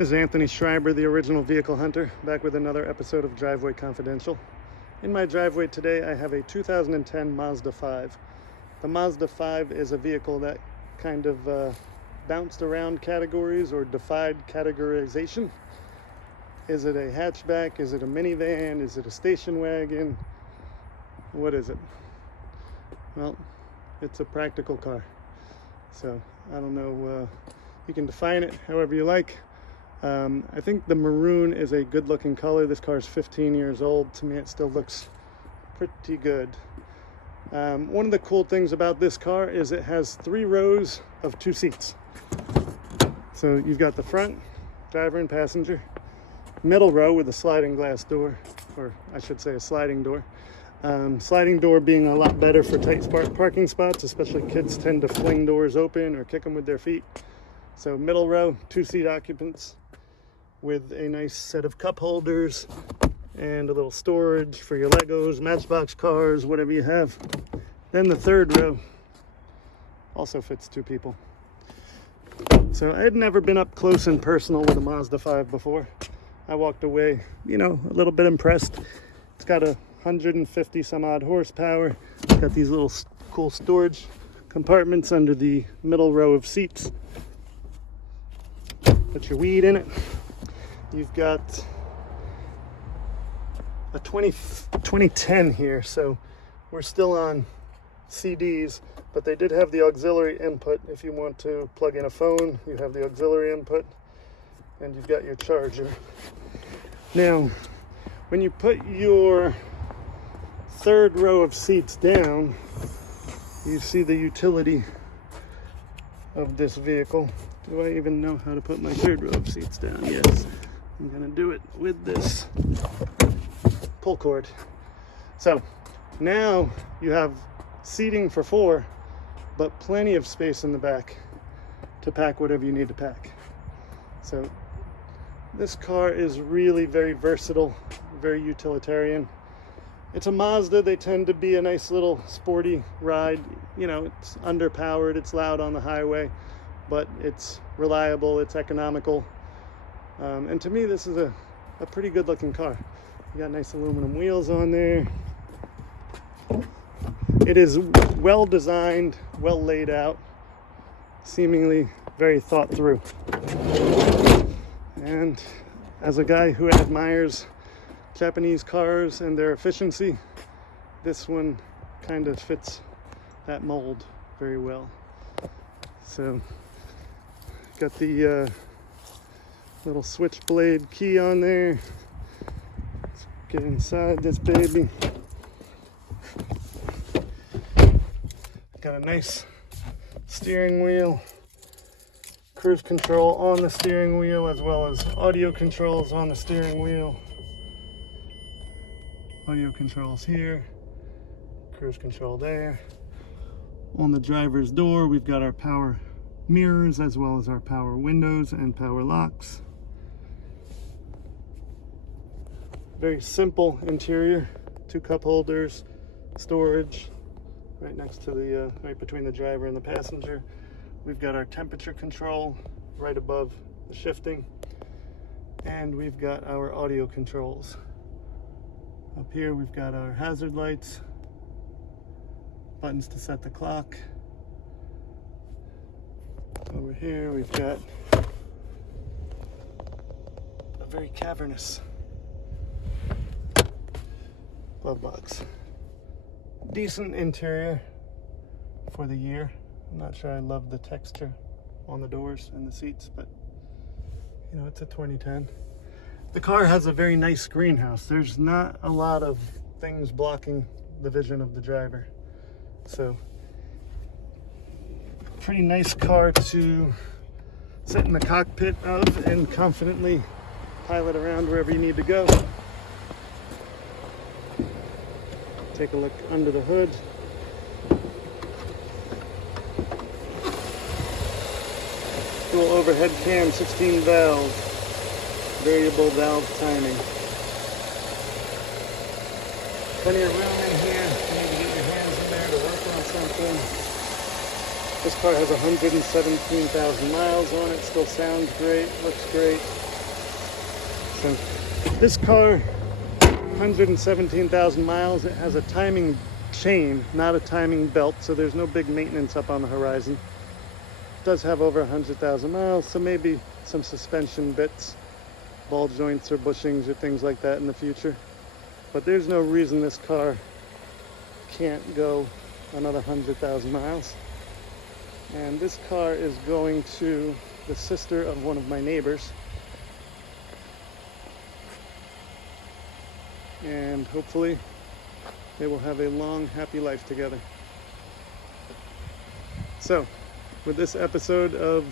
This is Anthony Schreiber, the original vehicle hunter, back with another episode of Driveway Confidential. In my driveway today, I have a 2010 Mazda 5. The Mazda 5 is a vehicle that kind of bounced around categories or defied categorization. Is it a hatchback? Is it a minivan? Is it a station wagon? What is it? Well, it's a practical car. So I don't know, you can define it however you like. I think the maroon is a good looking color. This car is 15 years old. To me, it still looks pretty good. One of the cool things about this car is it has 3 rows of 2 seats. So you've got the front, driver and passenger, middle row with a sliding glass door, or I should say a sliding door. Sliding door being a lot better for tight parking spots, especially kids tend to fling doors open or kick them with their feet. So middle row, 2-seat occupants with a nice set of cup holders and a little storage for your Legos, Matchbox cars, whatever you have. Then the third row also fits 2 people. So I had never been up close and personal with a Mazda 5 before. I walked away, a little bit impressed. It's got 150 some odd horsepower. It's got these little cool storage compartments under the middle row of seats. Put your weed in it. You've got a 2010 here, so we're still on CDs, but they did have the auxiliary input. If you want to plug in a phone, you have the auxiliary input, and you've got your charger. Now, when you put your third row of seats down, you see the utility of this vehicle. Do I even know how to put my third row of seats down? Yes, I'm gonna do it with this pull cord. So now you have seating for 4, but plenty of space in the back to pack whatever you need to pack. So this car is really very versatile, very utilitarian. It's a Mazda. They tend to be a nice little sporty ride. It's underpowered, it's loud on the highway, but it's reliable, it's economical. And to me, this is a pretty good looking car. You got nice aluminum wheels on there. It is well designed, well laid out, seemingly very thought through. And as a guy who admires Japanese cars and their efficiency, this one kind of fits that mold very well. So got the little switchblade key on there. Let's get inside this baby. Got a nice steering wheel, cruise control on the steering wheel, as well as audio controls on the steering wheel. Audio controls here, cruise control there. On the driver's door, we've got our power mirrors, as well as our power windows and power locks. Very simple interior, 2 cup holders, storage right next to the right between the driver and the passenger. We've got our temperature control right above the shifting, and we've got our audio controls. Up here we've got our hazard lights, buttons to set the clock. Over here we've got a very cavernous glove box. Decent interior for the year. I'm not sure I love the texture on the doors and the seats, but it's a 2010. The car has a very nice greenhouse. There's not a lot of things blocking the vision of the driver. So, pretty nice car to sit in the cockpit of and confidently pilot around wherever you need to go. Take a look under the hood. Dual overhead cam, 16 valve, variable valve timing. Plenty of room in here. You need to get your hands in there to work on something. This car has 117,000 miles on it. Still sounds great, looks great. So this car, 117,000 miles. It has a timing chain, not a timing belt, so there's no big maintenance up on the horizon. It does have over 100,000 miles, so maybe some suspension bits, ball joints or bushings or things like that in the future. But there's no reason this car can't go another 100,000 miles. And this car is going to the sister of one of my neighbors. And hopefully they will have a long, happy life together. So, with this episode of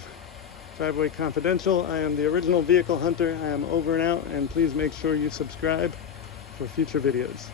Driveway Confidential, I am the original vehicle hunter. I am over and out, and please make sure you subscribe for future videos.